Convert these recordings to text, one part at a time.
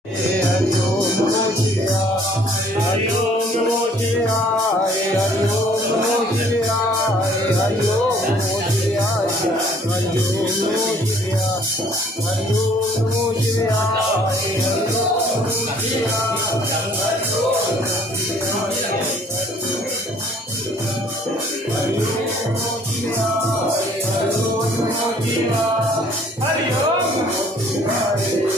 हरि ओम नमो शिवाय, हरि ओम नमो शिवाय, हरि ओम नमो शिवाय, हरि ओम नमो शिवाय, हरि ओम नमो शिवाय, हरि ओम नमो शिवाय, हरि ओम नमो शिवाय, हरि ओम नमो शिवाय, हरि ओम नमो शिवाय, हरि ओम नमो शिवाय।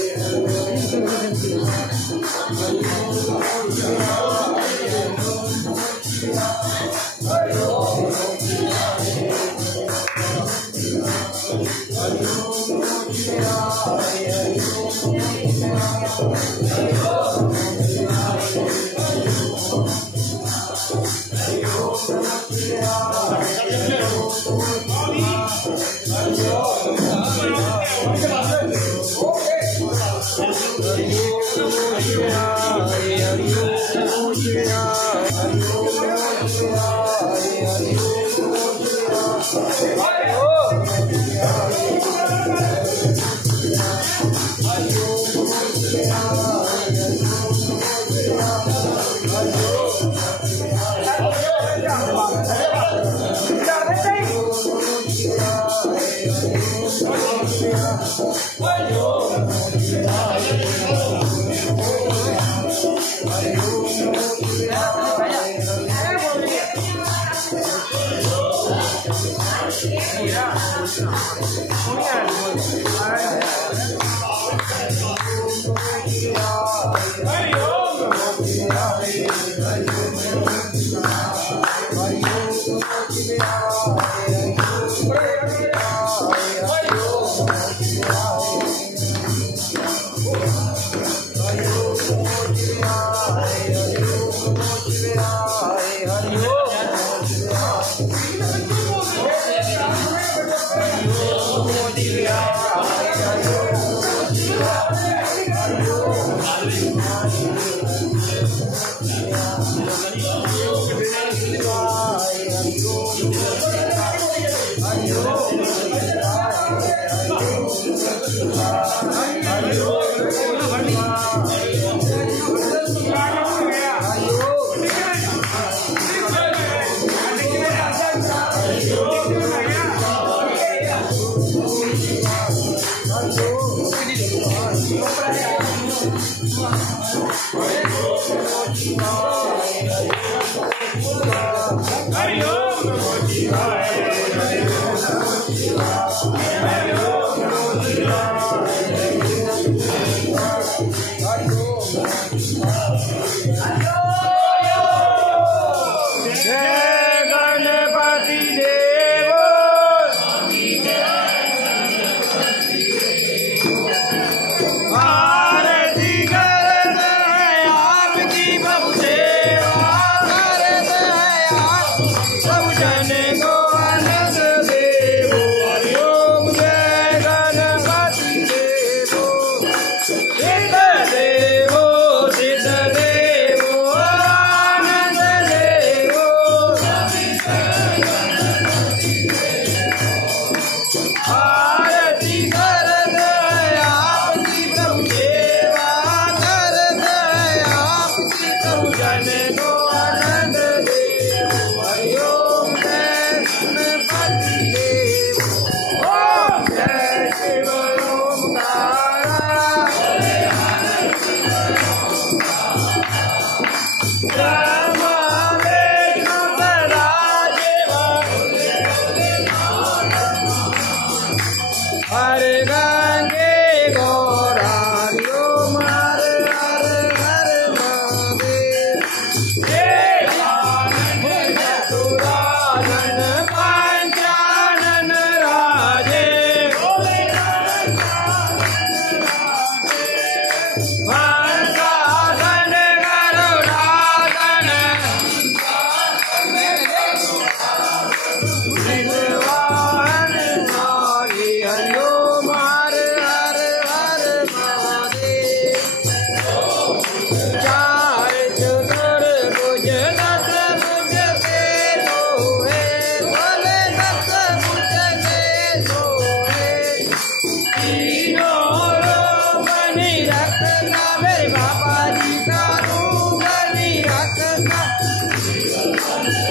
Name मेरे बाबा जी का रूप रखता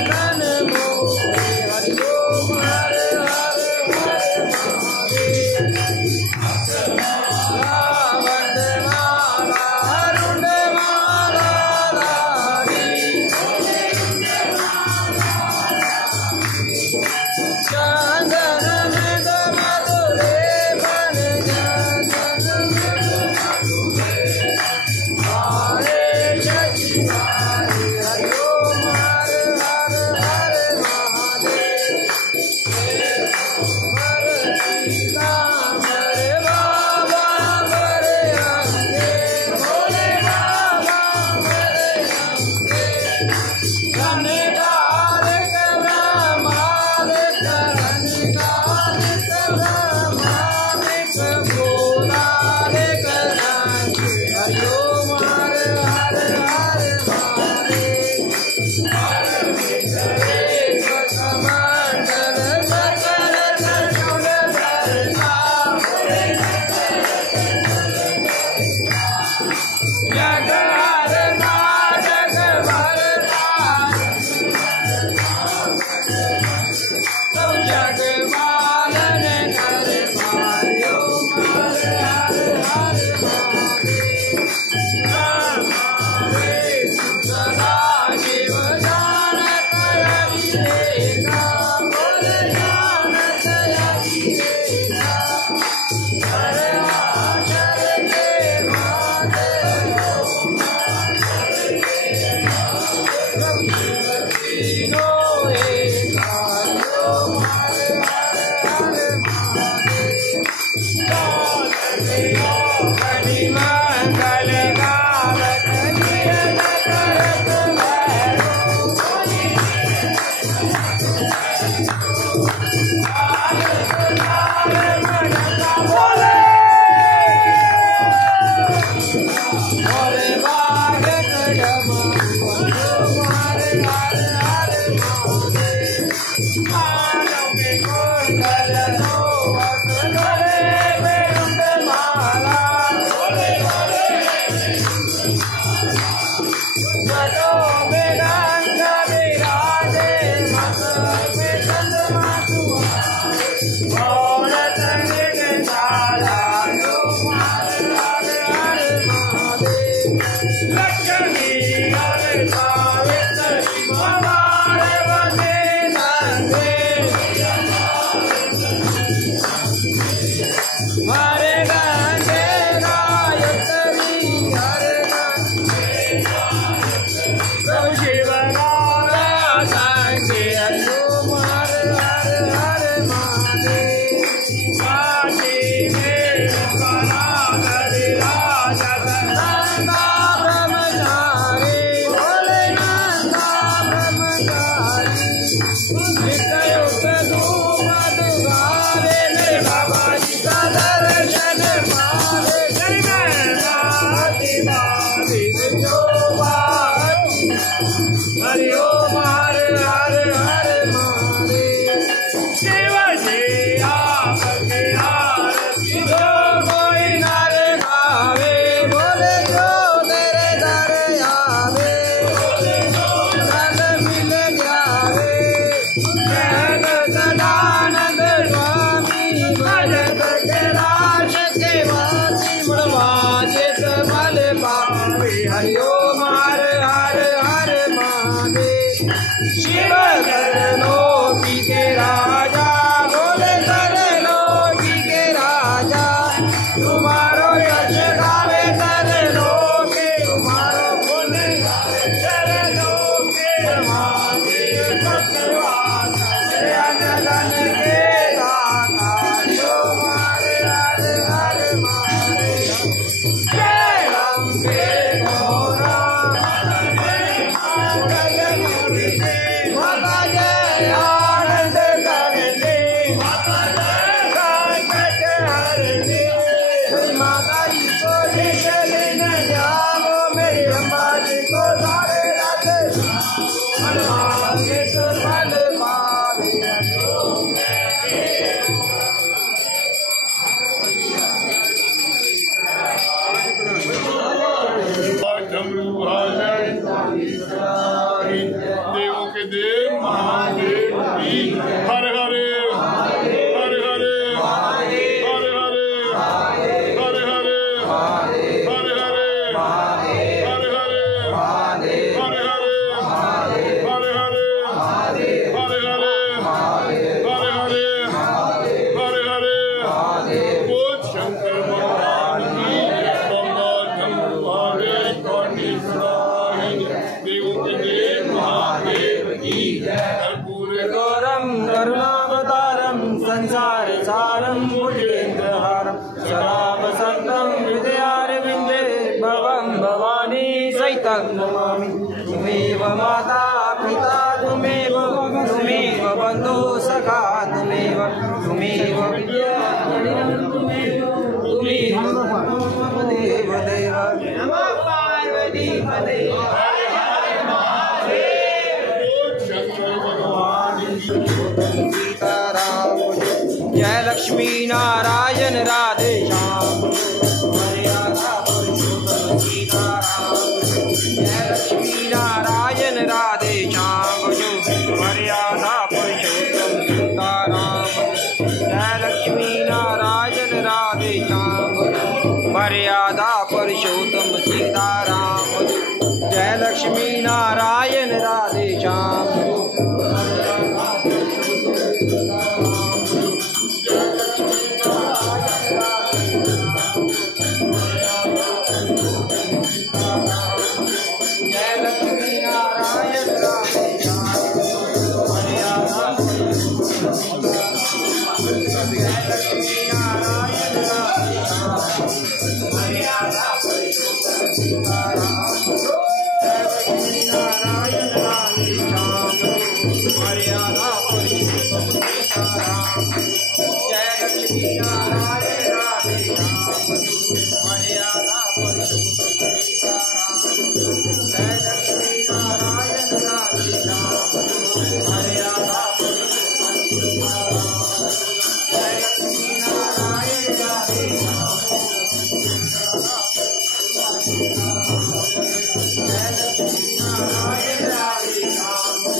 तन मोहे हरिओम हरे हरे हरे महादेव वंदमाला अरुणमाला धारी चंदन में मधुरे बन चंदन में हरे शक्ति हरे हरिओम हरे हरे हरे महादेव हरे सीता हरे बाबा हरे अंगे भोले बाबा हरे अंगे कनिकालिक ब्रह्मालिक कनिकालिक ब्रह्मालिक भोलालिक नाथी हरिओम हरे हरे हरे महादेव कमंडल सकल त्रिशूल धरता जग हरता जग भरता सब जग पालन कर हरिओम हरे हरे हरे महादेव सदा शिव जानत अविवेका बोले जानत अविवेका हरे आचर के महादेव तीनों एक हरिओम हरे हरे हरे महादेव कनि मंगल गावत नियत करत भैरो बोले बोले बाग कदमा हरे हरे हरे महादेव मानव में कुंडल नोवत गले में माला बोले जटों में गंध विराजे मकर में चंद्रमा औरत के ताला हरे हरे हरे महादेव लक्ष्मी हरे सावित्री हमारे बने नंगे हरे गंगे गायत्री हरे प्रभु शिव गावे संगे हरिओम हरे हरे हरे महादेव काशी में परागत राजत नंदा ब्रह्मचारी बोले नंदा ब्रह्मचारी नित्युक्त धूप दुगारे मेरे बाबा जी का दर्शन पावे जय मैं नाती हरिओम हरे हरे हरे महादेव शिव जी आपके आरती जो कोई नर गावे बोले जो तेरे दर आवे सब मिल जावे जग सदानंद स्वामी भजत के राज के वासी मुड़वाजित बल पावे हरिओम हरे हरे हरे महादेव शिव सर्वलोकी के राजा बोले सर्वलोकी के राजा तुम्हारो यश गावे सर्वलोके तुम्हारो गुण गावे सर्वलोके महादेव भगवान अनदन के दाता हरिओम हरे हरे हरे महादेव जय अम्बे गौरा मंगल मूर्ति देवों के देव महादेव की हर हरे हर हरे हर हरे हर हरे हर हरे हर हरे हर हरे हर हरे हर हरे हर हरे हर हरे बोल शंकर भगवान की देवों के देव महादेव की गौरम करुणावतारम संसार सारम मुजेन्द्रहारम सदा वसंतम हृदयारविंदे भवं भवानी सहितं नमामि। तुमेव माता पिता तुमेव बन्धु सखा तुमेव विद्या तुमेव मम देव देव नमः पार्वती पते। सीताराम जय लक्ष्मी नारायण राधे श्याम मर्यादा पुरुषोत्तम सीताराम जय लक्ष्मी नारायण राधे श्याम मर्यादा पुरुषोत्तम सीताराम जय लक्ष्मी नारायण राधे श्याम मर्यादा पुरुषोत्तम सीताराम जय लक्ष्मी नारायण राधे श्याम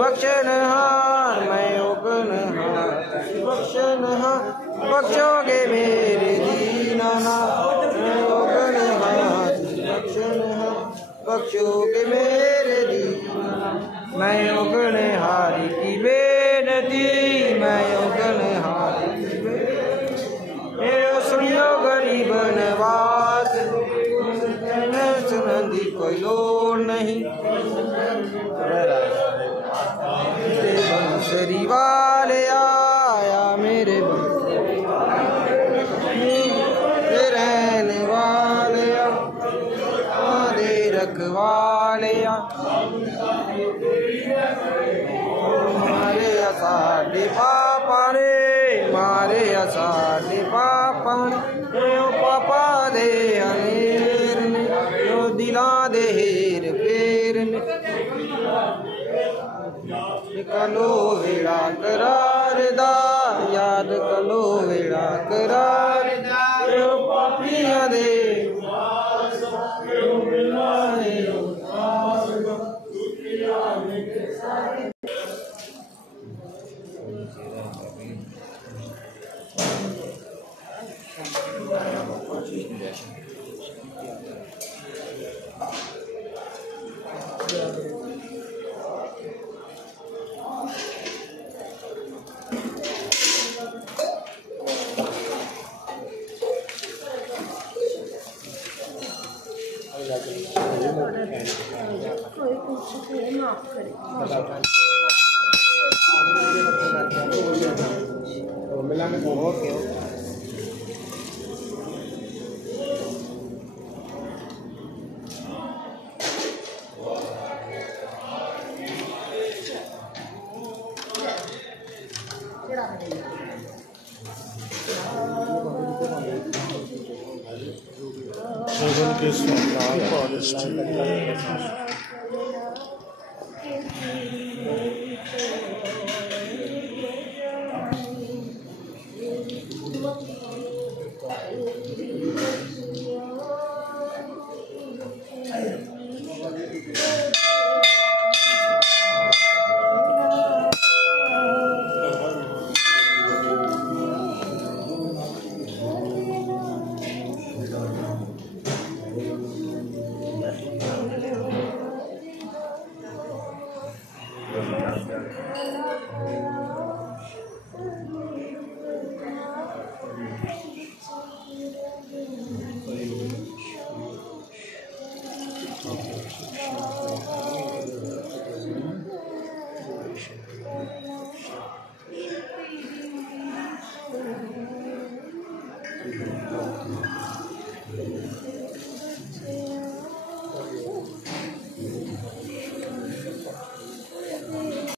बख्शनहार मैं उगनहार बख्शनहार बख्शोगे मेरे दीनानाथ मैं उगनहार बख्शनहार बख्शोगे मेरे दीनानाथ मैं उगनहार की बेनती मैं उगनहार की बेनती मेरे सुनियो गरीब नवाज सुनंदी कोई लोड़ नहीं बंसरी वाले आया मेरे रहने वाले दे रखवाले मारे साढ़े पापा रे मारे साढ़े पापा पापा दे अनेर ने दिला दे हेर फेर ने कलो वेड़ा करार दा याद कलो वेड़ा करार दा पापिया दे के